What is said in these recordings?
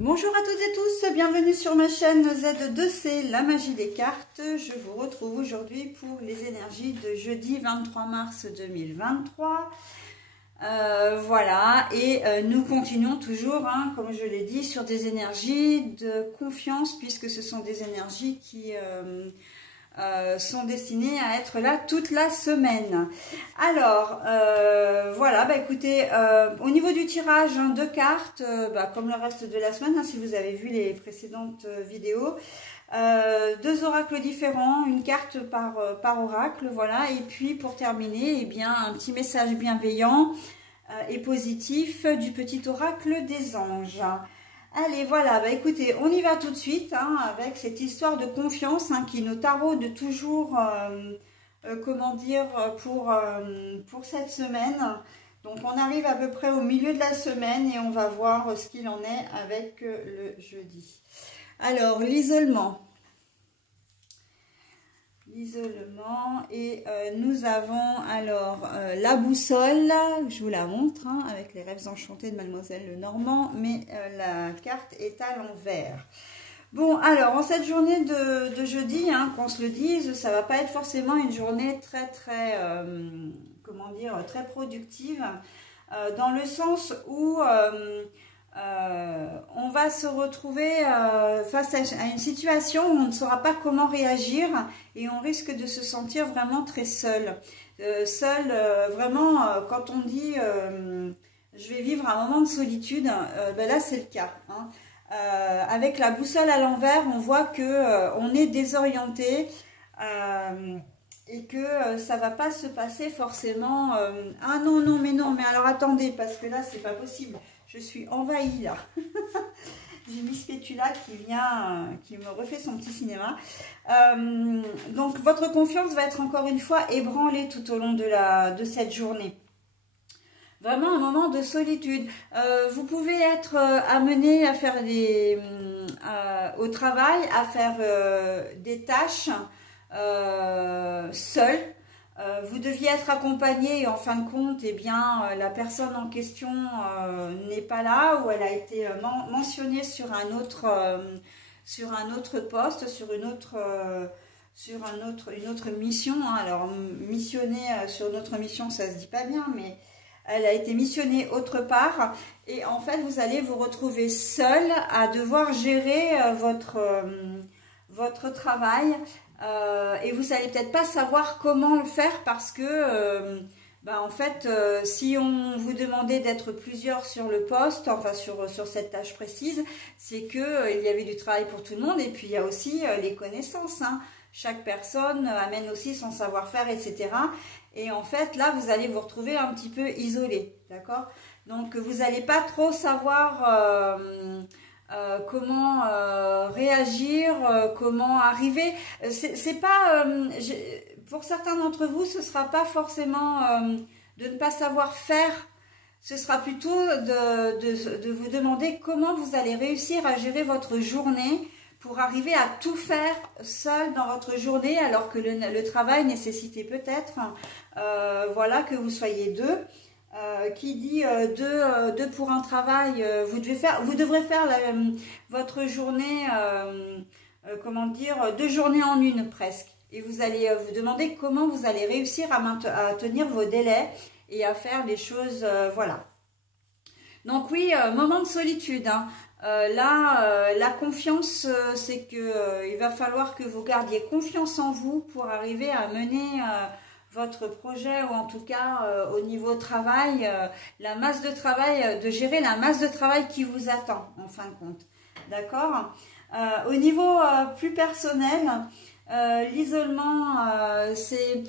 Bonjour à toutes et tous, bienvenue sur ma chaîne Z2C, la magie des cartes. Je vous retrouve aujourd'hui pour les énergies de jeudi 23 mars 2023. Voilà, et nous continuons toujours, comme je l'ai dit, sur des énergies de confiance, puisque ce sont des énergies qui sont destinées à être là toute la semaine. Alors, voilà, écoutez, au niveau du tirage de cartes, comme le reste de la semaine, si vous avez vu les précédentes vidéos, deux oracles différents, une carte par oracle, voilà, et puis pour terminer, eh bien, un petit message bienveillant et positif du petit oracle des anges. Allez, voilà, écoutez, on y va tout de suite avec cette histoire de confiance qui nous taraude toujours, comment dire, pour cette semaine. Donc, on arrive à peu près au milieu de la semaine et on va voir ce qu'il en est avec le jeudi. Alors, l'isolement. L'isolement et nous avons alors la boussole, je vous la montre avec les rêves enchantés de Mademoiselle Lenormand, mais la carte est à l'envers. Bon, alors en cette journée de jeudi, qu'on se le dise, ça va pas être forcément une journée très comment dire, très productive, dans le sens où on va se retrouver face à une situation où on ne saura pas comment réagir et on risque de se sentir vraiment très seul. Vraiment, quand on dit je vais vivre un moment de solitude, là c'est le cas. Avec la boussole à l'envers, on voit que on est désorienté et que ça va pas se passer forcément. Ah non, mais alors attendez, parce que là c'est pas possible. Je suis envahie là. J'ai Miss Pétula qui vient, qui me refait son petit cinéma. Donc votre confiance va être encore une fois ébranlée tout au long de cette journée. Vraiment un moment de solitude. Vous pouvez être amené à faire au travail, à faire des tâches seul. Vous deviez être accompagné et en fin de compte, eh bien, la personne en question n'est pas là ou elle a été mentionnée sur un autre poste, sur une autre mission. Alors, missionner sur notre mission, ça se dit pas bien, mais elle a été missionnée autre part. Et en fait, vous allez vous retrouver seul à devoir gérer votre travail. Et vous n'allez peut-être pas savoir comment le faire parce que en fait si on vous demandait d'être plusieurs sur le poste, enfin sur cette tâche précise, c'est que il y avait du travail pour tout le monde et puis il y a aussi les connaissances, chaque personne amène aussi son savoir-faire, etc. Et en fait là vous allez vous retrouver un petit peu isolé, d'accord? Donc vous n'allez pas trop savoir comment réagir, comment arriver. C'est pas pour certains d'entre vous, ce sera pas forcément de ne pas savoir faire. Ce sera plutôt de vous demander comment vous allez réussir à gérer votre journée pour arriver à tout faire seul dans votre journée, alors que le travail nécessitait peut-être voilà, que vous soyez deux. Qui dit deux pour un travail, vous devrez faire votre journée, comment dire, 2 journées en une presque. Et vous allez vous demander comment vous allez réussir à tenir vos délais et à faire les choses, voilà. Donc oui, moment de solitude. Là, la confiance, c'est que il va falloir que vous gardiez confiance en vous pour arriver à mener votre projet, ou en tout cas au niveau travail, la masse de travail, de gérer la masse de travail qui vous attend en fin de compte, d'accord? Au niveau plus personnel, l'isolement, c'est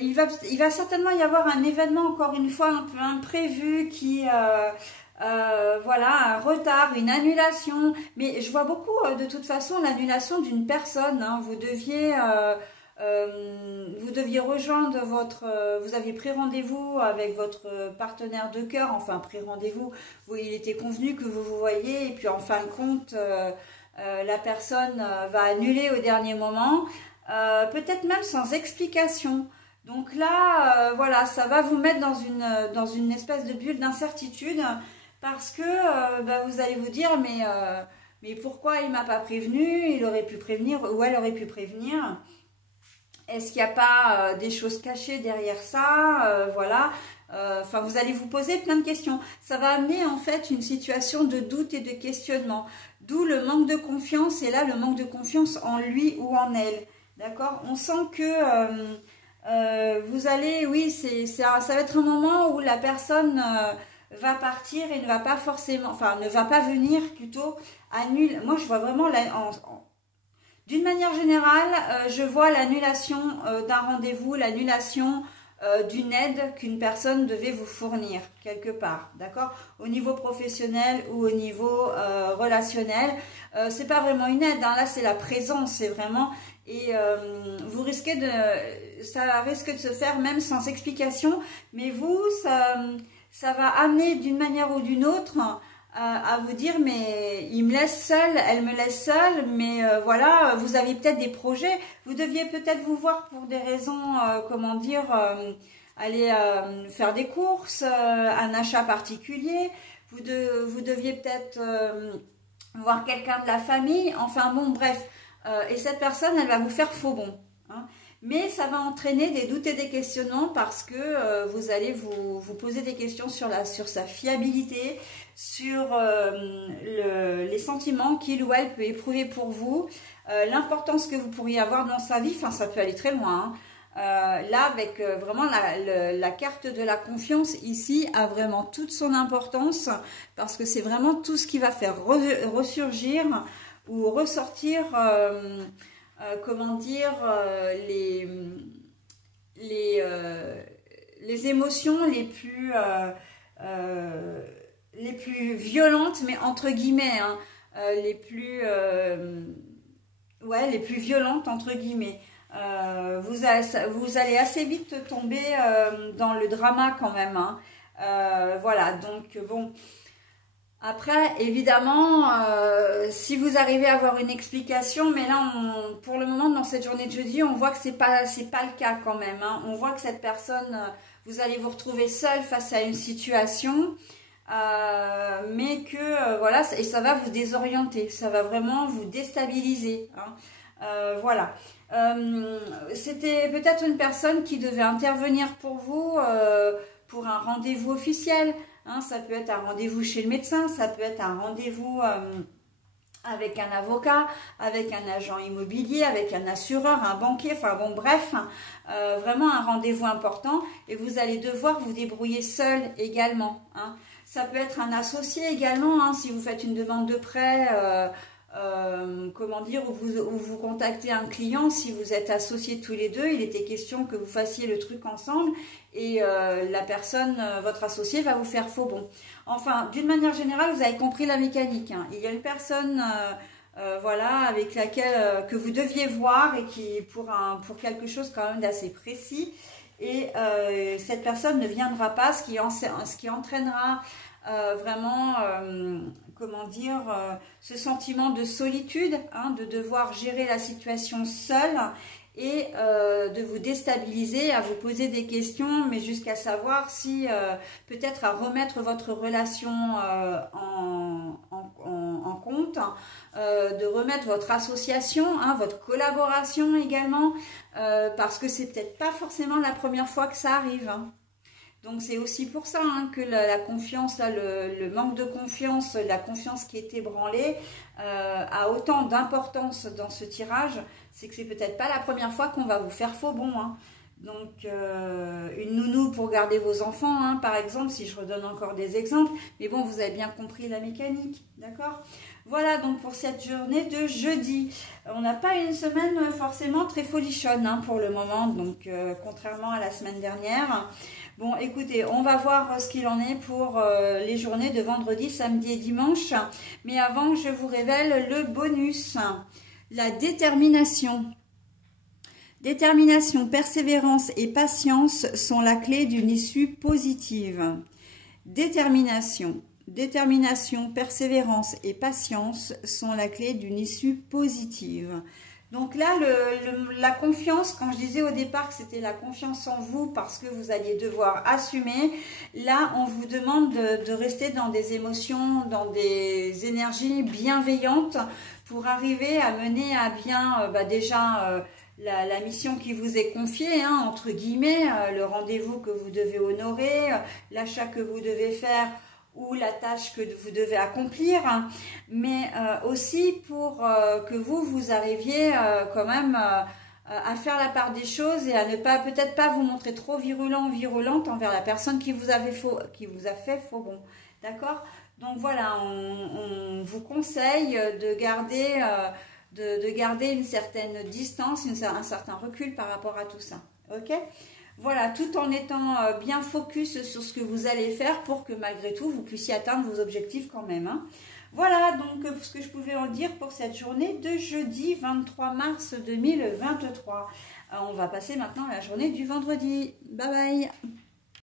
il va certainement y avoir un événement, encore une fois un peu imprévu, qui voilà, un retard, une annulation, mais je vois beaucoup de toute façon l'annulation d'une personne, vous deviez rejoindre vous aviez pris rendez-vous avec votre partenaire de cœur, enfin pris rendez-vous, il était convenu que vous vous voyez et puis en fin de compte, la personne va annuler au dernier moment, peut-être même sans explication. Donc là, voilà, ça va vous mettre dans une espèce de bulle d'incertitude parce que vous allez vous dire, mais pourquoi il m'a pas prévenu? Il aurait pu prévenir, ou elle aurait pu prévenir. Est-ce qu'il n'y a pas des choses cachées derrière ça? Voilà. Enfin, vous allez vous poser plein de questions. Ça va amener en fait une situation de doute et de questionnement. D'où le manque de confiance, et là le manque de confiance en lui ou en elle. D'accord? On sent que vous allez, oui, ça va être un moment où la personne va partir et ne va pas forcément, enfin ne va pas venir, plutôt annule. Moi je vois vraiment d'une manière générale, je vois l'annulation d'un rendez-vous, l'annulation d'une aide qu'une personne devait vous fournir quelque part, d'accord? Au niveau professionnel ou au niveau relationnel. C'est pas vraiment une aide, hein, là c'est la présence, c'est vraiment... Et vous risquez ça risque de se faire même sans explication, mais vous, ça va amener d'une manière ou d'une autre à vous dire, mais il me laisse seule, elle me laisse seule, mais voilà, vous avez peut-être des projets, vous deviez peut-être vous voir pour des raisons, comment dire, aller faire des courses, un achat particulier, vous deviez peut-être voir quelqu'un de la famille, enfin bon, bref, et cette personne, elle va vous faire faux bond, hein. Mais ça va entraîner des doutes et des questionnements parce que vous allez vous poser des questions sur sa fiabilité, sur les sentiments qu'il ou elle peut éprouver pour vous, l'importance que vous pourriez avoir dans sa vie. Enfin, ça peut aller très loin, hein. Là, avec vraiment la carte de la confiance ici a vraiment toute son importance parce que c'est vraiment tout ce qui va faire ressurgir ou ressortir... comment dire, les émotions les plus violentes, mais entre guillemets, hein, les plus violentes entre guillemets. Vous allez assez vite tomber dans le drama quand même, hein. Voilà, donc bon. Après, évidemment, si vous arrivez à avoir une explication, mais là, pour le moment, dans cette journée de jeudi, on voit que c'est pas le cas quand même, hein. On voit que cette personne, vous allez vous retrouver seul face à une situation, mais que, voilà, et ça va vous désorienter, ça va vraiment vous déstabiliser, hein. Voilà. C'était peut-être une personne qui devait intervenir pour vous, pour un rendez-vous officiel. Hein, ça peut être un rendez-vous chez le médecin, ça peut être un rendez-vous avec un avocat, avec un agent immobilier, avec un assureur, un banquier, enfin bon bref, vraiment un rendez-vous important et vous allez devoir vous débrouiller seul également, hein. Ça peut être un associé également, hein, si vous faites une demande de prêt, comment dire, où vous contactez un client, si vous êtes associés tous les deux, il était question que vous fassiez le truc ensemble et la personne, votre associé, va vous faire faux bond. Enfin, d'une manière générale, vous avez compris la mécanique, hein. Il y a une personne, voilà, avec laquelle que vous deviez voir et qui pour quelque chose quand même d'assez précis. Et cette personne ne viendra pas, ce qui entraînera vraiment, comment dire, ce sentiment de solitude, hein, de devoir gérer la situation seule et de vous déstabiliser, à vous poser des questions, mais jusqu'à savoir si peut-être à remettre votre relation en compte, de remettre votre association, hein, votre collaboration également, parce que c'est peut-être pas forcément la première fois que ça arrive, hein. Donc c'est aussi pour ça, hein, que la confiance, là, le manque de confiance, la confiance qui est ébranlée a autant d'importance dans ce tirage. C'est que c'est peut-être pas la première fois qu'on va vous faire faux bond, hein. Donc une nounou pour garder vos enfants, hein, par exemple, si je redonne encore des exemples. Mais bon, vous avez bien compris la mécanique, d'accord? Voilà donc pour cette journée de jeudi. On n'a pas une semaine forcément très folichonne, hein, pour le moment, donc contrairement à la semaine dernière. Bon, écoutez, on va voir ce qu'il en est pour les journées de vendredi, samedi et dimanche. Mais avant, je vous révèle le bonus. La détermination. Détermination, persévérance et patience sont la clé d'une issue positive. Détermination, persévérance et patience sont la clé d'une issue positive. Donc là, la confiance, quand je disais au départ que c'était la confiance en vous parce que vous alliez devoir assumer, là, on vous demande de rester dans des émotions, dans des énergies bienveillantes pour arriver à mener à bien déjà la mission qui vous est confiée, hein, entre guillemets, le rendez-vous que vous devez honorer, l'achat que vous devez faire, ou la tâche que vous devez accomplir, mais aussi pour que vous arriviez quand même à faire la part des choses et à ne pas, peut-être pas vous montrer trop virulent ou virulente envers la personne qui vous a fait faux bon. D'accord? Donc voilà, on vous conseille de garder, de garder une certaine distance, un certain recul par rapport à tout ça. Ok? Voilà, tout en étant bien focus sur ce que vous allez faire pour que malgré tout, vous puissiez atteindre vos objectifs quand même. Hein. Voilà donc ce que je pouvais en dire pour cette journée de jeudi 23 mars 2023. On va passer maintenant à la journée du vendredi. Bye bye!